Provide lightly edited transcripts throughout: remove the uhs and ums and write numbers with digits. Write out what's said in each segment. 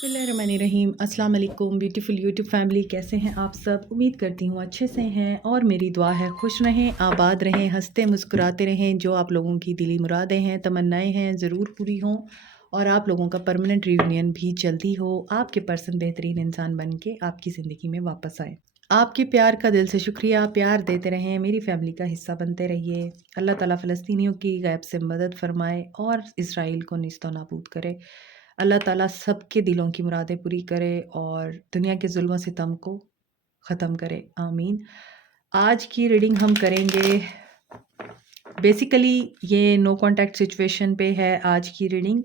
बिस्मिल्लाहिर्रहमानिर्रहीम। अस्सलाम वालेकुम ब्यूटीफुल यूट्यूब फैमिली, कैसे हैं आप सब? उम्मीद करती हूँ अच्छे से हैं और मेरी दुआ है खुश रहें, आबाद रहें, हंसते मुस्कुराते रहें। जो आप लोगों की दिली मुरादें हैं, तमन्नाएं हैं, ज़रूर पूरी हों और आप लोगों का परमानेंट रियूनियन भी जल्दी हो। आपके पर्सन बेहतरीन इंसान बन के आपकी ज़िंदगी में वापस आए। आपके प्यार का दिल से शुक्रिया। प्यार देते रहें, मेरी फैमिली का हिस्सा बनते रहिए। अल्लाह ताला फ़लस्तीनियों की गैब से मदद फरमाए और इसराइल को निस्तो नाबूद करे। अल्लाह ताला सबके दिलों की मुरादें पूरी करे और दुनिया के जुल्म सितम को ख़त्म करे, आमीन। आज की रीडिंग हम करेंगे, बेसिकली ये नो कॉन्टैक्ट सिचुएशन पे है आज की रीडिंग,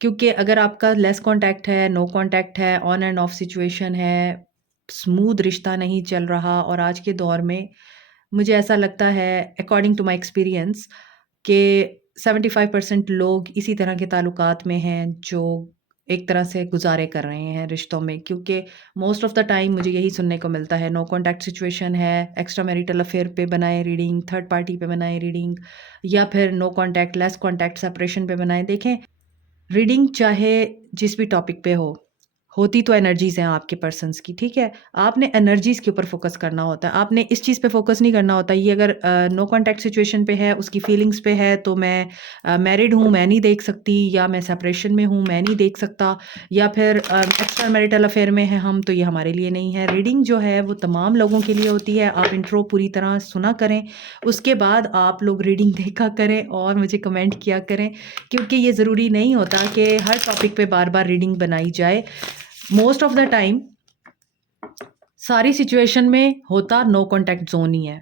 क्योंकि अगर आपका लेस कॉन्टैक्ट है, नो कॉन्टैक्ट है, ऑन एंड ऑफ सिचुएशन है, स्मूथ रिश्ता नहीं चल रहा, और आज के दौर में मुझे ऐसा लगता है अकॉर्डिंग टू माई एक्सपीरियंस कि 75% लोग इसी तरह के ताल्लुकात में हैं जो एक तरह से गुजारे कर रहे हैं रिश्तों में, क्योंकि मोस्ट ऑफ द टाइम मुझे यही सुनने को मिलता है नो कॉन्टैक्ट सिचुएशन है, एक्स्ट्रा मैरिटल अफेयर पे बनाए रीडिंग, थर्ड पार्टी पे बनाए रीडिंग, या फिर no contact, less contact, separation पे बनाए। देखें, रीडिंग चाहे जिस भी टॉपिक पे हो, होती तो एनर्जीज़ हैं आपके पर्सन्स की, ठीक है? आपने एनर्जीज़ के ऊपर फ़ोकस करना होता है, आपने इस चीज़ पे फ़ोकस नहीं करना होता। ये अगर नो कॉन्टैक्ट सिचुएशन पे है, उसकी फीलिंग्स पे है, तो मैं मैरिड हूँ, मैं नहीं देख सकती, या मैं सेपरेशन में हूँ, मैं नहीं देख सकता, या फिर एक्स्ट्रा मैरिटल अफेयर में है हम, तो ये हमारे लिए नहीं है। रीडिंग जो है वो तमाम लोगों के लिए होती है। आप इंट्रो पूरी तरह सुना करें, उसके बाद आप लोग रीडिंग देखा करें और मुझे कमेंट किया करें, क्योंकि ये ज़रूरी नहीं होता कि हर टॉपिक पे बार-बार रीडिंग बनाई जाए। मोस्ट ऑफ द टाइम सारी सिचुएशन में होता नो कॉन्टैक्ट ज़ोन ही है।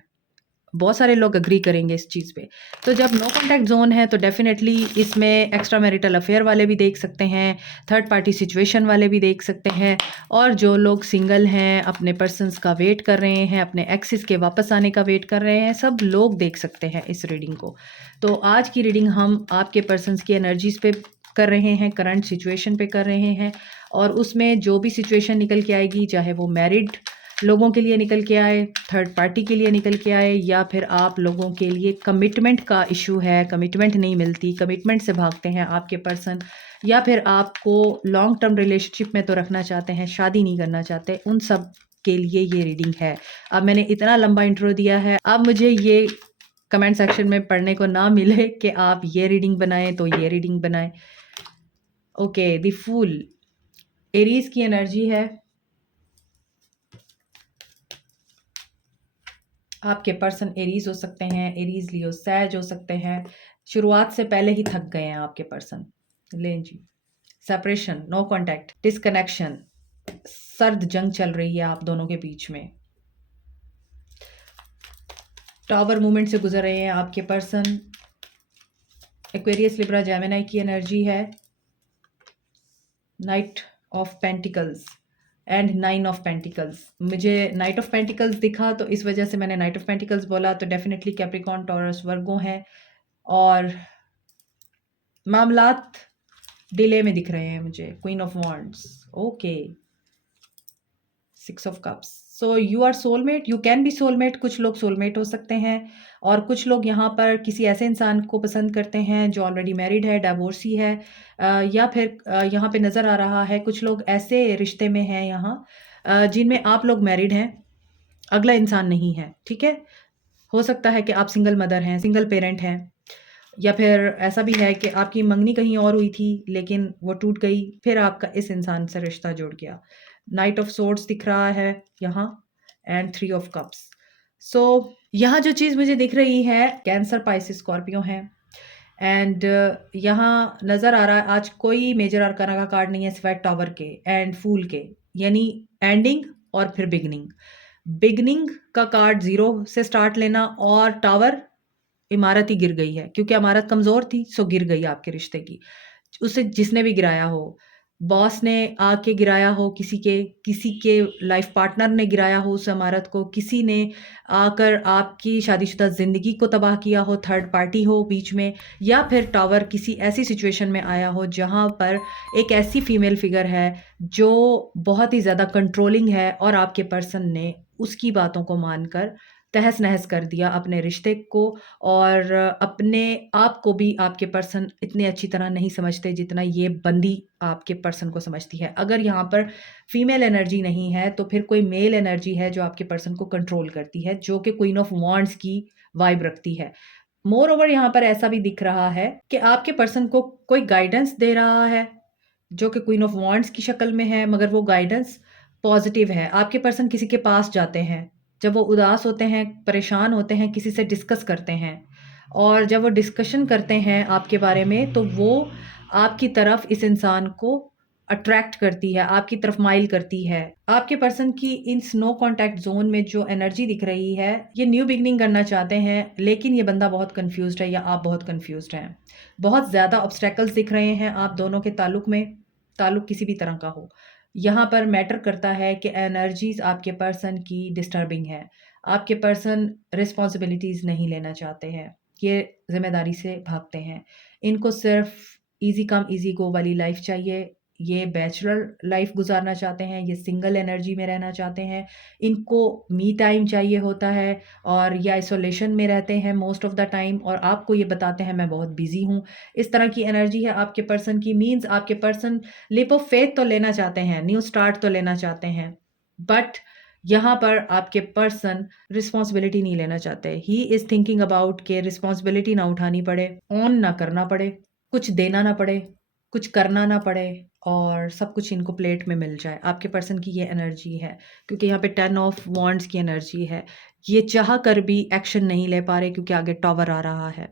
बहुत सारे लोग एग्री करेंगे इस चीज़ पे। तो जब नो कॉन्टैक्ट ज़ोन है तो डेफ़िनेटली इसमें एक्स्ट्रा मैरिटल अफेयर वाले भी देख सकते हैं, थर्ड पार्टी सिचुएशन वाले भी देख सकते हैं, और जो लोग सिंगल हैं, अपने पर्सन्स का वेट कर रहे हैं, अपने एक्सिस के वापस आने का वेट कर रहे हैं, सब लोग देख सकते हैं इस रीडिंग को। तो आज की रीडिंग हम आपके पर्सन्स की एनर्जीज़ पे कर रहे हैं, करंट सिचुएशन पे कर रहे हैं, और उसमें जो भी सिचुएशन निकल के आएगी, चाहे वो मैरिड लोगों के लिए निकल के आए, थर्ड पार्टी के लिए निकल के आए, या फिर आप लोगों के लिए कमिटमेंट का इशू है, कमिटमेंट नहीं मिलती, कमिटमेंट से भागते हैं आपके पर्सन, या फिर आपको लॉन्ग टर्म रिलेशनशिप में तो रखना चाहते हैं, शादी नहीं करना चाहते, उन सब के लिए ये रीडिंग है। अब मैंने इतना लंबा इंट्रो दिया है, अब मुझे ये कमेंट सेक्शन में पढ़ने को ना मिले कि आप ये रीडिंग बनाएं तो ये रीडिंग बनाएं। ओके, द फूल एरीज की एनर्जी है। आपके पर्सन एरीज हो सकते हैं, एरीज लियो सैज हो सकते हैं। शुरुआत से पहले ही थक गए हैं आपके पर्सन। लें जी, सेपरेशन, नो कॉन्टैक्ट, डिस्कनेक्शन, सर्द जंग चल रही है आप दोनों के बीच में। टावर मूवमेंट से गुजर रहे हैं आपके पर्सन। एक्वेरियस, लिब्रा, जेमिनी की एनर्जी है। Night of pentacles and 9 of pentacles. मुझे नाइट ऑफ पेंटिकल्स दिखा तो इस वजह से मैंने नाइट ऑफ पेंटिकल्स बोला। तो डेफिनेटली कैप्रिकॉर्न, टॉरस, वर्गो हैं, और मामलात डिले में दिख रहे हैं मुझे। Queen of wands, okay, 6 of cups. So you are soulmate, you can be soulmate. कुछ लोग सोलमेट हो सकते हैं, और कुछ लोग यहाँ पर किसी ऐसे इंसान को पसंद करते हैं जो ऑलरेडी मैरिड है, डाइवोर्सी है, या फिर यहाँ पे नज़र आ रहा है कुछ लोग ऐसे रिश्ते में हैं यहाँ जिनमें आप लोग मैरिड हैं, अगला इंसान नहीं है, ठीक है? हो सकता है कि आप सिंगल मदर हैं, सिंगल पेरेंट हैं, या फिर ऐसा भी है कि आपकी मंगनी कहीं और हुई थी लेकिन वो टूट गई, फिर आपका इस इंसान से रिश्ता जुड़ गया। नाइट ऑफ सोर्ड्स दिख रहा है यहाँ, एंड 3 ऑफ कप्स। सो यहाँ जो चीज़ मुझे दिख रही है, कैंसर, पाइसिस, स्कॉर्पियो है, एंड यहाँ नज़र आ रहा है आज कोई मेजर आर्काना का कार्ड नहीं है सिवाय टावर के एंड फूल के, यानी एंडिंग और फिर बिगनिंग। बिगनिंग का कार्ड 0 से स्टार्ट लेना, और टावर इमारत ही गिर गई है, क्योंकि इमारत कमज़ोर थी सो गिर गई आपके रिश्ते की। उसे जिसने भी गिराया हो, बॉस ने आके गिराया हो, किसी के लाइफ पार्टनर ने गिराया हो उस इमारत को, किसी ने आकर आपकी शादीशुदा ज़िंदगी को तबाह किया हो, थर्ड पार्टी हो बीच में, या फिर टावर किसी ऐसी सिचुएशन में आया हो जहाँ पर एक ऐसी फीमेल फिगर है जो बहुत ही ज़्यादा कंट्रोलिंग है, और आपके पर्सन ने उसकी बातों को मानकर तहस नहस कर दिया अपने रिश्ते को, और अपने आप को भी आपके पर्सन इतने अच्छी तरह नहीं समझते जितना ये बंदी आपके पर्सन को समझती है। अगर यहाँ पर फीमेल एनर्जी नहीं है तो फिर कोई मेल एनर्जी है जो आपके पर्सन को कंट्रोल करती है, जो कि क्वीन ऑफ वांड्स की वाइब रखती है। मोर ओवर यहाँ पर ऐसा भी दिख रहा है कि आपके पर्सन को कोई गाइडेंस दे रहा है जो कि क्वीन ऑफ वांड्स की शक्ल में है, मगर वो गाइडेंस पॉजिटिव है। आपके पर्सन किसी के पास जाते हैं जब वो उदास होते हैं, परेशान होते हैं, किसी से डिस्कस करते हैं, और जब वो डिस्कशन करते हैं आपके बारे में तो वो आपकी तरफ इस इंसान को अट्रैक्ट करती है, आपकी तरफ माइल करती है। आपके पर्सन की इन नो कॉन्टैक्ट जोन में जो एनर्जी दिख रही है, ये न्यू बिगनिंग करना चाहते हैं, लेकिन ये बंदा बहुत कंफ्यूज्ड है या आप बहुत कंफ्यूज्ड हैं। बहुत ज़्यादा ऑब्स्टेकल्स दिख रहे हैं आप दोनों के ताल्लुक में, ताल्लुक किसी भी तरह का हो। यहाँ पर मैटर करता है कि एनर्जीज आपके पर्सन की डिस्टर्बिंग है। आपके पर्सन रिस्पॉन्सिबिलिटीज़ नहीं लेना चाहते हैं, ये जिम्मेदारी से भागते हैं। इनको सिर्फ इजी कम इजी गो वाली लाइफ चाहिए। ये बैचलर लाइफ गुजारना चाहते हैं, ये सिंगल एनर्जी में रहना चाहते हैं। इनको मी टाइम चाहिए होता है, और ये आइसोलेशन में रहते हैं मोस्ट ऑफ द टाइम, और आपको ये बताते हैं मैं बहुत बिजी हूँ। इस तरह की एनर्जी है आपके पर्सन की। मीन्स आपके पर्सन लिप ऑफ फेथ तो लेना चाहते हैं, न्यू स्टार्ट तो लेना चाहते हैं, बट यहाँ पर आपके पर्सन रिस्पॉन्सिबिलिटी नहीं लेना चाहते। ही इज़ थिंकिंग अबाउट के रिस्पॉन्सिबिलिटी ना उठानी पड़े, ऑन ना करना पड़े, कुछ देना ना पड़े, कुछ करना ना पड़े, और सब कुछ इनको प्लेट में मिल जाए। आपके पर्सन की ये एनर्जी है, क्योंकि यहाँ पे 10 ऑफ वॉन्ड्स की एनर्जी है। ये चाह कर भी एक्शन नहीं ले पा रहे क्योंकि आगे टॉवर आ रहा है।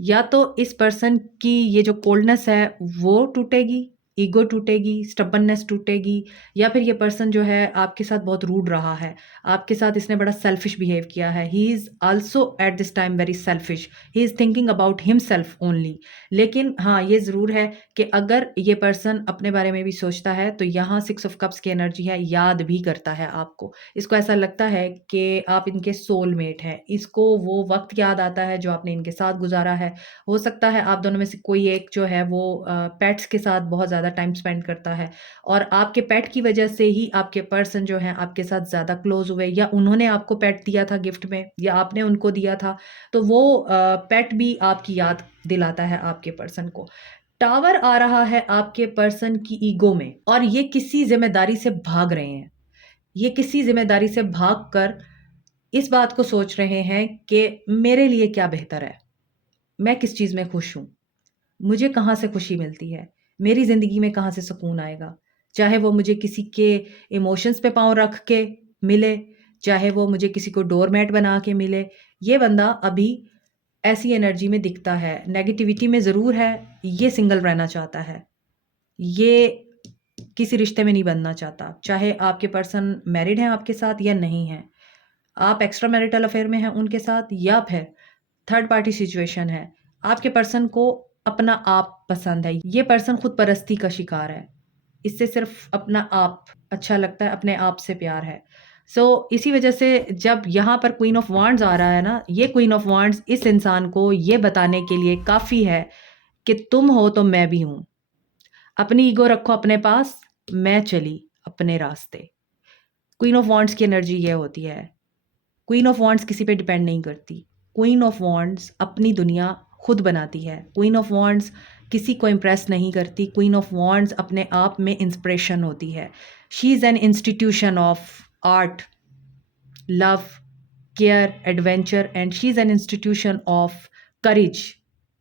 या तो इस पर्सन की ये जो कोल्डनेस है वो टूटेगी, ईगो टूटेगी, स्टबननेस टूटेगी, या फिर ये पर्सन जो है आपके साथ बहुत रूड रहा है, आपके साथ इसने बड़ा सेल्फिश बिहेव किया है। He is also at this time very selfish, he is thinking about himself only. लेकिन हाँ, ये ज़रूर है कि अगर ये पर्सन अपने बारे में भी सोचता है तो यहाँ 6 ऑफ कप्स की एनर्जी है, याद भी करता है आपको। इसको ऐसा लगता है कि आप इनके सोलमेट हैं। इसको वो वक्त याद आता है जो आपने इनके साथ गुजारा है। हो सकता है आप दोनों में से कोई एक जो है वो पेट्स के साथ बहुत ज़्यादा टाइम स्पेंड करता है, और आपके पेट की वजह से ही आपके पर्सन जो है आपके साथ ज़्यादा क्लोज हुए, या उन्होंने आपको पेट दिया था गिफ्ट में, या आपने उनको दिया था, तो वो पेट भी आपकी याद दिलाता है आपके पर्सन को। टावर आ रहा है आपके पर्सन की ईगो में, और ये किसी जिम्मेदारी से भाग रहे हैं। ये किसी जिम्मेदारी से भाग कर इस बात को सोच रहे हैं कि मेरे लिए क्या बेहतर है, मैं किस चीज़ में खुश हूँ, मुझे कहाँ से खुशी मिलती है, मेरी ज़िंदगी में कहाँ से सुकून आएगा। चाहे वो मुझे किसी के इमोशंस पे पाँव रख के मिले, चाहे वो मुझे किसी को डोरमैट बना के मिले। ये बंदा अभी ऐसी एनर्जी में दिखता है, नेगेटिविटी में ज़रूर है। ये सिंगल रहना चाहता है, ये किसी रिश्ते में नहीं बनना चाहता, चाहे आपके पर्सन मैरिड हैं आपके साथ या नहीं हैं, आप एक्स्ट्रा मैरिटल अफेयर में हैं उनके साथ, या फिर थर्ड पार्टी सिचुएशन है। आपके पर्सन को अपना आप पसंद है। ये पर्सन खुद परस्ती का शिकार है, इससे सिर्फ अपना आप अच्छा लगता है, अपने आप से प्यार है। इसी वजह से जब यहाँ पर क्वीन ऑफ वांड्स आ रहा है ना, ये क्वीन ऑफ वांड्स इस इंसान को ये बताने के लिए काफ़ी है कि तुम हो तो मैं भी हूँ। अपनी ईगो रखो अपने पास, मैं चली अपने रास्ते। क्वीन ऑफ वांड्स की एनर्जी ये होती है। क्वीन ऑफ वांड्स किसी पे डिपेंड नहीं करती। क्वीन ऑफ वांड्स अपनी दुनिया खुद बनाती है। क्वीन ऑफ वांड्स किसी को इम्प्रेस नहीं करती। क्वीन ऑफ वांड्स अपने आप में इंस्पिरेशन होती है। She is an institution of art, love, care, adventure, and she is an institution of courage.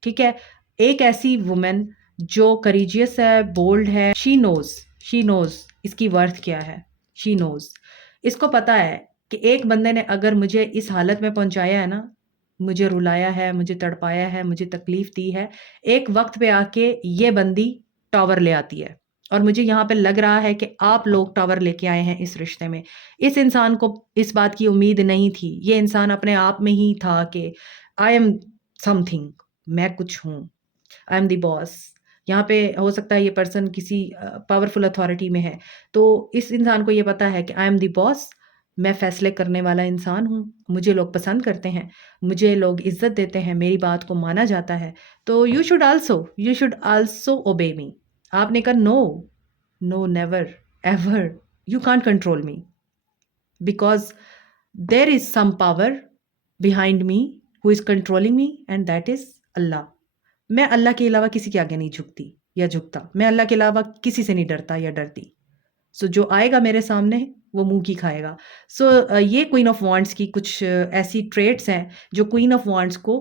ठीक है, एक ऐसी वुमेन जो करेजियस है, बोल्ड है। शी नोज़ इसकी वर्थ क्या है। शी नोज़, इसको पता है कि एक बंदे ने अगर मुझे इस हालत में पहुंचाया है ना, मुझे रुलाया है, मुझे तड़पाया है, मुझे तकलीफ दी है, एक वक्त पे आके ये बंदी टावर ले आती है। और मुझे यहाँ पे लग रहा है कि आप लोग टावर लेके आए हैं इस रिश्ते में। इस इंसान को इस बात की उम्मीद नहीं थी। ये इंसान अपने आप में ही था कि आई एम समथिंग, मैं कुछ हूँ, आई एम द बॉस। यहाँ पे हो सकता है ये पर्सन किसी पावरफुल अथॉरिटी में है, तो इस इंसान को ये पता है कि आई एम द बॉस, मैं फैसले करने वाला इंसान हूँ, मुझे लोग पसंद करते हैं, मुझे लोग इज्जत देते हैं, मेरी बात को माना जाता है, तो यू शुड आल्सो ओबे मी। आपने कहा no, no, never ever, you can't control me, because there is some power behind me who is controlling me and that is Allah. मैं अल्लाह के अलावा किसी के आगे नहीं झुकती या झुकता। मैं अल्लाह के अलावा किसी से नहीं डरता या डरती। सो जो आएगा मेरे सामने वो मुँह की खाएगा। सो ये क्वीन ऑफ वांड्स की कुछ ऐसी ट्रेट्स हैं जो क्वीन ऑफ वांड्स को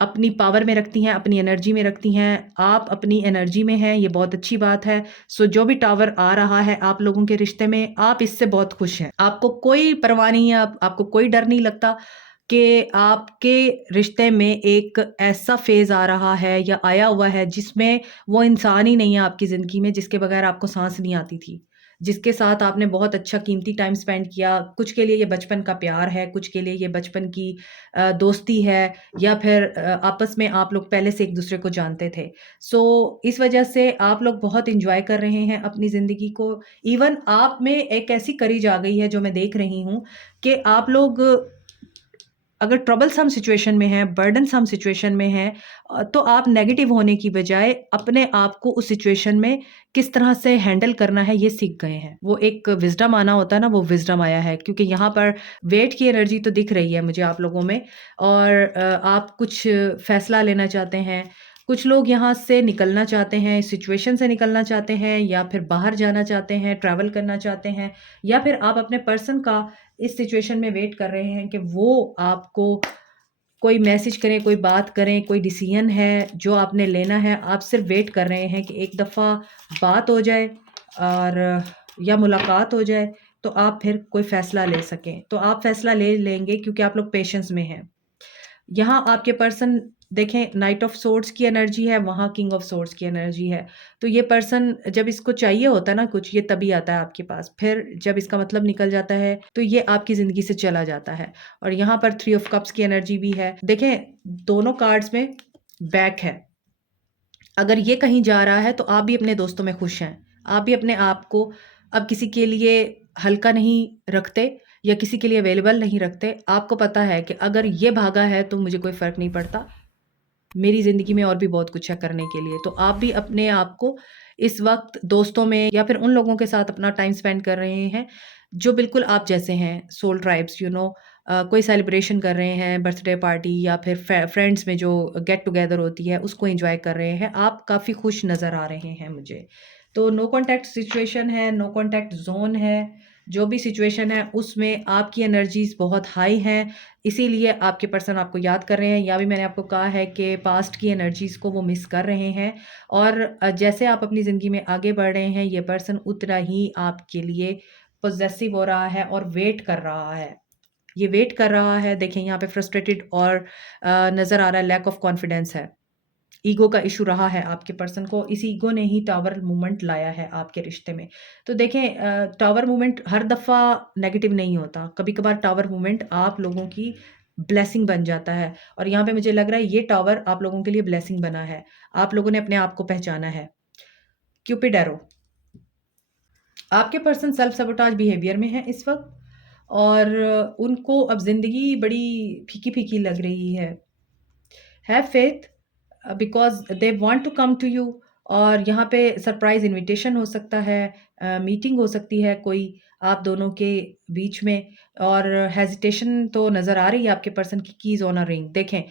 अपनी पावर में रखती हैं, अपनी एनर्जी में रखती हैं। आप अपनी एनर्जी में हैं, ये बहुत अच्छी बात है। सो जो भी टावर आ रहा है आप लोगों के रिश्ते में, आप इससे बहुत खुश हैं। आपको कोई परवाह नहीं है, आपको कोई डर नहीं लगता कि आपके रिश्ते में एक ऐसा फ़ेज़ आ रहा है या आया हुआ है जिसमें वो इंसान ही नहीं है आपकी ज़िंदगी में, जिसके बगैर आपको साँस नहीं आती थी। जिसके साथ आपने बहुत अच्छा कीमती टाइम स्पेंड किया। कुछ के लिए ये बचपन का प्यार है, कुछ के लिए ये बचपन की दोस्ती है, या फिर आपस में आप लोग पहले से एक-दूसरे को जानते थे। सो इस वजह से आप लोग बहुत एन्जॉय कर रहे हैं अपनी ज़िंदगी को। इवन आप में एक ऐसी करेज आ गई है जो मैं देख रही हूँ कि आप लोग अगर ट्रबलसम सिचुएशन में हैं, बर्डनसम सिचुएशन में हैं, तो आप नेगेटिव होने की बजाय अपने आप को उस सिचुएशन में किस तरह से हैंडल करना है ये सीख गए हैं। वो एक विज़डम आना होता है ना, वो विज़डम आया है, क्योंकि यहाँ पर वेट की एनर्जी तो दिख रही है मुझे आप लोगों में, और आप कुछ फ़ैसला लेना चाहते हैं। कुछ लोग यहाँ से निकलना चाहते हैं, सिचुएशन से निकलना चाहते हैं, या फिर बाहर जाना चाहते हैं, ट्रैवल करना चाहते हैं, या फिर आप अपने पर्सन का इस सिचुएशन में वेट कर रहे हैं कि वो आपको कोई मैसेज करें, कोई बात करें, कोई डिसीजन है जो आपने लेना है। आप सिर्फ वेट कर रहे हैं कि एक दफ़ा बात हो जाए और या मुलाकात हो जाए, तो आप फिर कोई फ़ैसला ले सकें। तो आप फ़ैसला ले लेंगे क्योंकि आप लोग पेशेंस में हैं। यहाँ आपके पर्सन देखें, नाइट ऑफ सोर्ड्स की एनर्जी है, वहाँ किंग ऑफ सोर्ड्स की एनर्जी है। तो ये पर्सन जब इसको चाहिए होता है ना कुछ, ये तभी आता है आपके पास। फिर जब इसका मतलब निकल जाता है तो ये आपकी ज़िंदगी से चला जाता है। और यहाँ पर 3 ऑफ कप्स की एनर्जी भी है। देखें, दोनों कार्ड्स में बैक है। अगर ये कहीं जा रहा है तो आप भी अपने दोस्तों में खुश हैं। आप भी अपने आप को अब किसी के लिए हल्का नहीं रखते या किसी के लिए अवेलेबल नहीं रखते। आपको पता है कि अगर ये भागा है तो मुझे कोई फ़र्क नहीं पड़ता। मेरी ज़िंदगी में और भी बहुत कुछ है करने के लिए। तो आप भी अपने आप को इस वक़्त दोस्तों में या फिर उन लोगों के साथ अपना टाइम स्पेंड कर रहे हैं, जो बिल्कुल आप जैसे हैं, सोल ट्राइब्स कोई सेलिब्रेशन कर रहे हैं, बर्थडे पार्टी या फिर फ्रेंड्स में जो गेट टुगेदर होती है, उसको एन्जॉय कर रहे हैं। आप काफ़ी खुश नज़र आ रहे हैं मुझे। तो नो कॉन्टैक्ट सिचुएशन है, नो कॉन्टैक्ट ज़ोन है। जो भी सिचुएशन है उसमें आपकी एनर्जीज़ बहुत हाई हैं, इसीलिए आपके पर्सन आपको याद कर रहे हैं, या भी मैंने आपको कहा है कि पास्ट की एनर्जीज़ को वो मिस कर रहे हैं। और जैसे आप अपनी ज़िंदगी में आगे बढ़ रहे हैं, ये पर्सन उतना ही आपके लिए पॉसेसिव हो रहा है और वेट कर रहा है। ये वेट कर रहा है। देखें, यहाँ पे फ्रस्ट्रेटेड और नज़र आ रहा है, लैक ऑफ कॉन्फिडेंस है। ईगो का इशू रहा है आपके पर्सन को। इस ईगो ने ही टावर मूवमेंट लाया है आपके रिश्ते में। तो देखें, टावर मूवमेंट हर दफ़ा नेगेटिव नहीं होता। कभी-कभार टावर मूवमेंट आप लोगों की ब्लेसिंग बन जाता है, और यहाँ पे मुझे लग रहा है ये टावर आप लोगों के लिए ब्लेसिंग बना है। आप लोगों ने अपने आप को पहचाना है। क्यूपिड एरो, आपके पर्सन सेल्फ सबोटाज बिहेवियर में है इस वक़्त, और उनको अब ज़िंदगी बड़ी फीकी-फीकी लग रही है। Have faith because they want to come to you, और यहाँ पे सरप्राइज़ इन्विटेशन हो सकता है, मीटिंग हो सकती है कोई आप दोनों के बीच में, और हेजिटेशन तो नज़र आ रही है आपके पर्सन की कीज़ ऑन अ रिंग। देखें,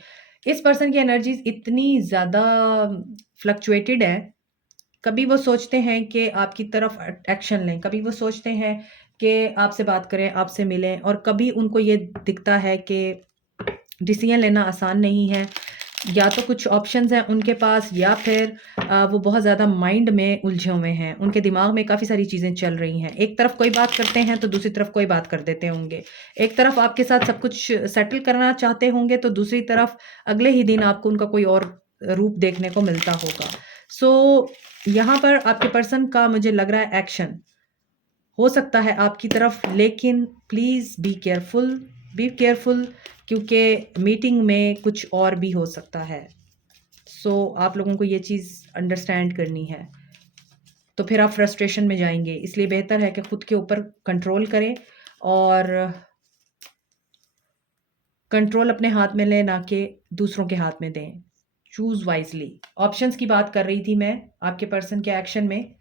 इस पर्सन की एनर्जीज़ इतनी ज़्यादा फ्लक्चुएटेड है। कभी वो सोचते हैं कि आपकी तरफ एक्शन लें, कभी वो सोचते हैं कि आपसे बात करें, आपसे मिलें, और कभी उनको ये दिखता है कि डिसीजन लेना आसान नहीं है। या तो कुछ ऑप्शंस हैं उनके पास, या फिर वो बहुत ज़्यादा माइंड में उलझे हुए हैं। उनके दिमाग में काफ़ी सारी चीज़ें चल रही हैं। एक तरफ कोई बात करते हैं तो दूसरी तरफ कोई बात कर देते होंगे। एक तरफ आपके साथ सब कुछ सेटल करना चाहते होंगे तो दूसरी तरफ अगले ही दिन आपको उनका कोई और रूप देखने को मिलता होगा। सो यहाँ पर आपके पर्सन का मुझे लग रहा है एक्शन हो सकता है आपकी तरफ, लेकिन प्लीज़ बी केयरफुल, क्योंकि मीटिंग में कुछ और भी हो सकता है। सो आप लोगों को ये चीज़ अंडरस्टैंड करनी है। तो फिर आप फ्रस्ट्रेशन में जाएँगे, इसलिए बेहतर है कि खुद के ऊपर कंट्रोल करें, और कंट्रोल अपने हाथ में लें, ना कि दूसरों के हाथ में दें। Choose wisely. ऑप्शंस की बात कर रही थी मैं। आपके पर्सन के एक्शन में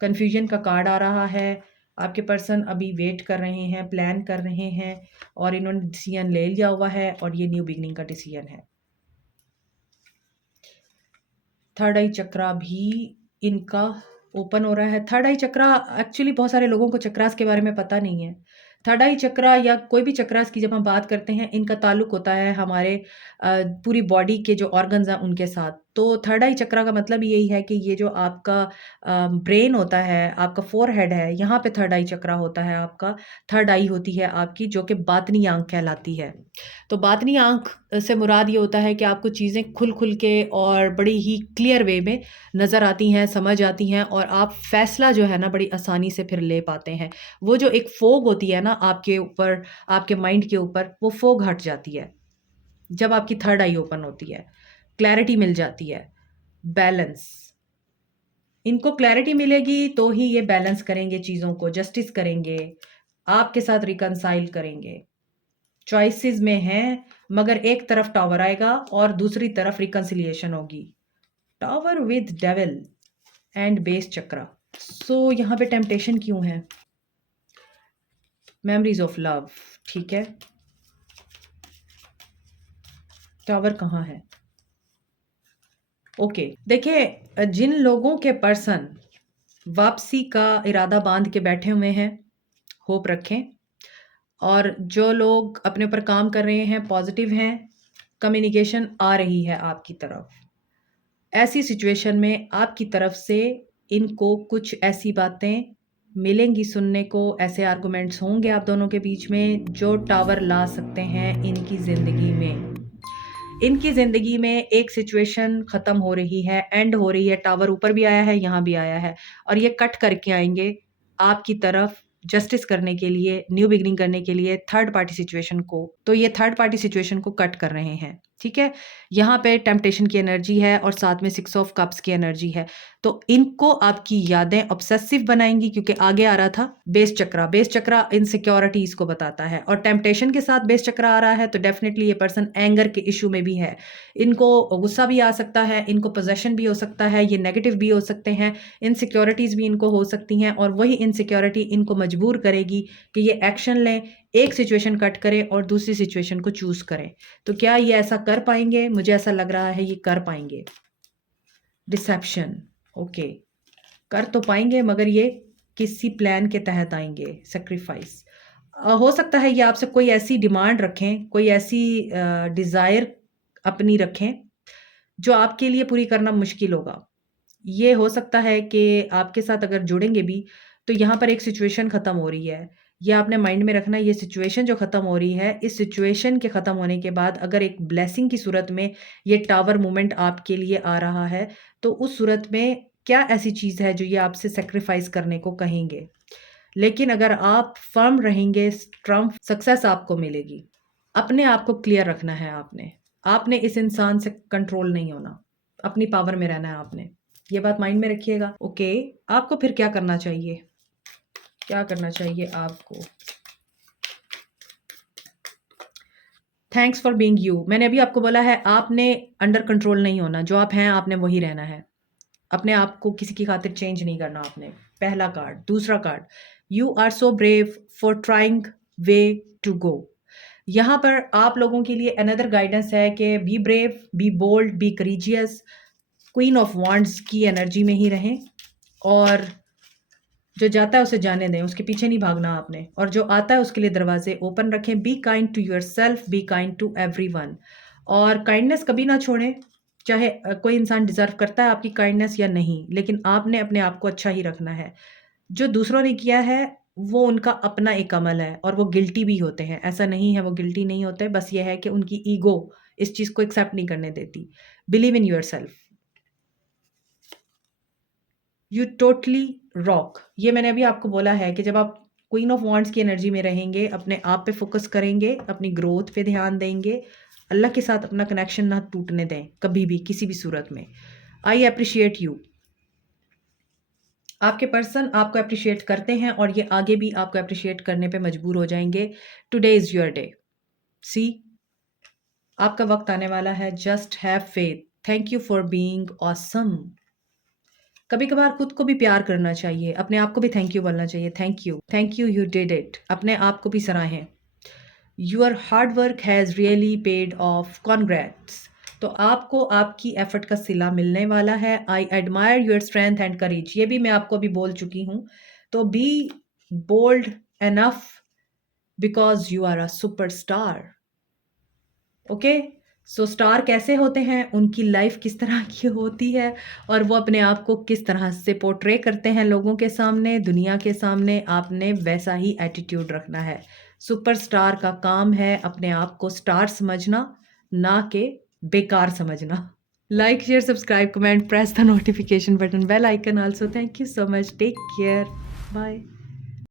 कन्फ्यूजन का कार्ड आ रहा है, आपके पर्सन अभी वेट कर रहे हैं, प्लान कर रहे हैं और इन्होंने डिसीजन ले लिया हुआ है और ये न्यू बिगनिंग का डिसीजन है। थर्ड आई चक्रा भी इनका ओपन हो रहा है। थर्ड आई चक्रा एक्चुअली बहुत सारे लोगों को चक्रास के बारे में पता नहीं है। थर्ड आई चक्रा या कोई भी चक्रास की जब हम बात करते हैं, इनका ताल्लुक होता है हमारे पूरी बॉडी के जो ऑर्गन्स हैं उनके साथ। तो थर्ड आई चक्रा का मतलब यही है कि ये जो आपका ब्रेन होता है, आपका फोरहेड है, यहाँ पे थर्ड आई चक्रा होता है आपका। थर्ड आई होती है आपकी, जो कि बातनी आंख कहलाती है। तो बातनी आंख से मुराद ये होता है कि आपको चीज़ें खुल खुल के और बड़ी ही क्लियर वे में नज़र आती हैं, समझ आती हैं और आप फैसला जो है ना बड़ी आसानी से फिर ले पाते हैं। वो जो एक फोग होती है ना आपके ऊपर, आपके माइंड के ऊपर, वो फोग हट जाती है जब आपकी थर्ड आई ओपन होती है। क्लैरिटी मिल जाती है, बैलेंस। इनको क्लैरिटी मिलेगी तो ही ये बैलेंस करेंगे, चीज़ों को जस्टिस करेंगे, आपके साथ रिकनसाइल करेंगे। चॉइसेस में हैं, मगर एक तरफ टावर आएगा और दूसरी तरफ रिकंसिलिएशन होगी। Tower with devil and base chakra. So यहाँ पे टेम्पटेशन क्यों है? मेमोरीज ऑफ लव, ठीक है। टावर कहाँ है? ओके, देखिए जिन लोगों के पर्सन वापसी का इरादा बांध के बैठे हुए हैं, होप रखें। और जो लोग अपने ऊपर काम कर रहे हैं, पॉजिटिव हैं, कम्युनिकेशन आ रही है आपकी तरफ। ऐसी सिचुएशन में आपकी तरफ से इनको कुछ ऐसी बातें मिलेंगी सुनने को, ऐसे आर्गुमेंट्स होंगे आप दोनों के बीच में जो टावर ला सकते हैं इनकी ज़िंदगी में। इनकी ज़िंदगी में एक सिचुएशन ख़त्म हो रही है, एंड हो रही है। टावर ऊपर भी आया है, यहाँ भी आया है और ये कट करके आएंगे आपकी तरफ जस्टिस करने के लिए, न्यू बिगिनिंग करने के लिए थर्ड पार्टी सिचुएशन को। तो ये थर्ड पार्टी सिचुएशन को कट कर रहे हैं, ठीक है। यहाँ पे टेम्पटेशन की एनर्जी है और साथ में 6 ऑफ कप्स की एनर्जी है। तो इनको आपकी यादें ऑब्सेसिव बनाएंगी, क्योंकि आगे आ रहा था बेस चक्रा। बेस चक्रा इनसिक्योरिटीज को बताता है और टेम्पटेशन के साथ बेस चक्रा आ रहा है, तो डेफिनेटली ये पर्सन एंगर के इशू में भी है। इनको गुस्सा भी आ सकता है, इनको पोजेशन भी हो सकता है, ये नेगेटिव भी हो सकते हैं, इनसिक्योरिटीज भी इनको हो सकती हैं और वही इनसिक्योरिटी इनको मजबूर करेगी कि ये एक्शन लें, एक सिचुएशन कट करें और दूसरी सिचुएशन को चूज करें। तो क्या ये ऐसा कर पाएंगे? मुझे ऐसा लग रहा है ये कर पाएंगे। डिसेप्शन, ओके, कर तो पाएंगे मगर ये किसी प्लान के तहत आएंगे। सेक्रीफाइस, हो सकता है ये आपसे कोई ऐसी डिमांड रखें, कोई ऐसी डिज़ायर अपनी रखें जो आपके लिए पूरी करना मुश्किल होगा। ये हो सकता है कि आपके साथ अगर जुड़ेंगे भी तो यहाँ पर एक सिचुएशन ख़त्म हो रही है। ये आपने माइंड में रखना है, ये सिचुएशन जो ख़त्म हो रही है, इस सिचुएशन के ख़त्म होने के बाद अगर एक ब्लेसिंग की सूरत में ये टावर मूवमेंट आपके लिए आ रहा है, तो उस सूरत में क्या ऐसी चीज़ है जो ये आपसे सैक्रिफाइस करने को कहेंगे। लेकिन अगर आप फर्म रहेंगे, स्ट्रॉन्ग, सक्सेस आपको मिलेगी। अपने आप को क्लियर रखना है आपने। आपने इस इंसान से कंट्रोल नहीं होना, अपनी पावर में रहना है आपने। ये बात माइंड में रखिएगा, ओके। आपको फिर क्या करना चाहिए? क्या करना चाहिए आपको? Thanks for being you. मैंने अभी आपको बोला है आपने अंडर कंट्रोल नहीं होना, जो आप हैं आपने वही रहना है। अपने आप को किसी की खातिर चेंज नहीं करना आपने। पहला कार्ड। दूसरा card, you are so brave for trying way to go. यहाँ पर आप लोगों के लिए अनदर गाइडेंस है कि be brave, be bold, be courageous. Queen of wands की एनर्जी में ही रहें और जो जाता है उसे जाने दें, उसके पीछे नहीं भागना आपने, और जो आता है उसके लिए दरवाजे ओपन रखें। Be kind to yourself, be kind to everyone. और काइंडनेस कभी ना छोड़ें, चाहे कोई इंसान डिजर्व करता है आपकी काइंडनेस या नहीं, लेकिन आपने अपने आप को अच्छा ही रखना है। जो दूसरों ने किया है वो उनका अपना एक अमल है और वो गिल्टी भी होते हैं, ऐसा नहीं है वो गिल्टी नहीं होते, बस ये है कि उनकी ईगो इस चीज़ को एक्सेप्ट नहीं करने देती। Believe in your self, you totally rock. ये मैंने अभी आपको बोला है कि जब आप क्वीन ऑफ वॉन्ड्स की एनर्जी में रहेंगे, अपने आप पे फोकस करेंगे, अपनी ग्रोथ पे ध्यान देंगे, अल्लाह के साथ अपना कनेक्शन ना टूटने दें कभी भी किसी भी सूरत में। I appreciate you. आपके पर्सन आपको अप्रिशिएट करते हैं और ये आगे भी आपको अप्रिशिएट करने पे मजबूर हो जाएंगे। Today is your day. See, आपका वक्त आने वाला है। Just have faith. Thank you for being awesome. कभी कभार खुद को भी प्यार करना चाहिए, अपने आप को भी थैंक यू बोलना चाहिए। Thank you, you did it. अपने आप को भी सराहें। Your hard work has really paid off, congrats. तो आपको आपकी एफर्ट का सिला मिलने वाला है। I admire your strength and courage, ये भी मैं आपको अभी बोल चुकी हूँ। तो be bold enough because you are a superstar. Okay, so star कैसे होते हैं, उनकी लाइफ किस तरह की होती है, और वो अपने आप को किस तरह से पोर्ट्रे करते हैं लोगों के सामने, दुनिया के सामने, आपने वैसा ही एटीट्यूड रखना है। सुपरस्टार का काम है अपने आप को स्टार समझना, ना कि बेकार समझना। Like, share, subscribe, comment, press the notification button, bell icon also. Thank you so much, take care, bye.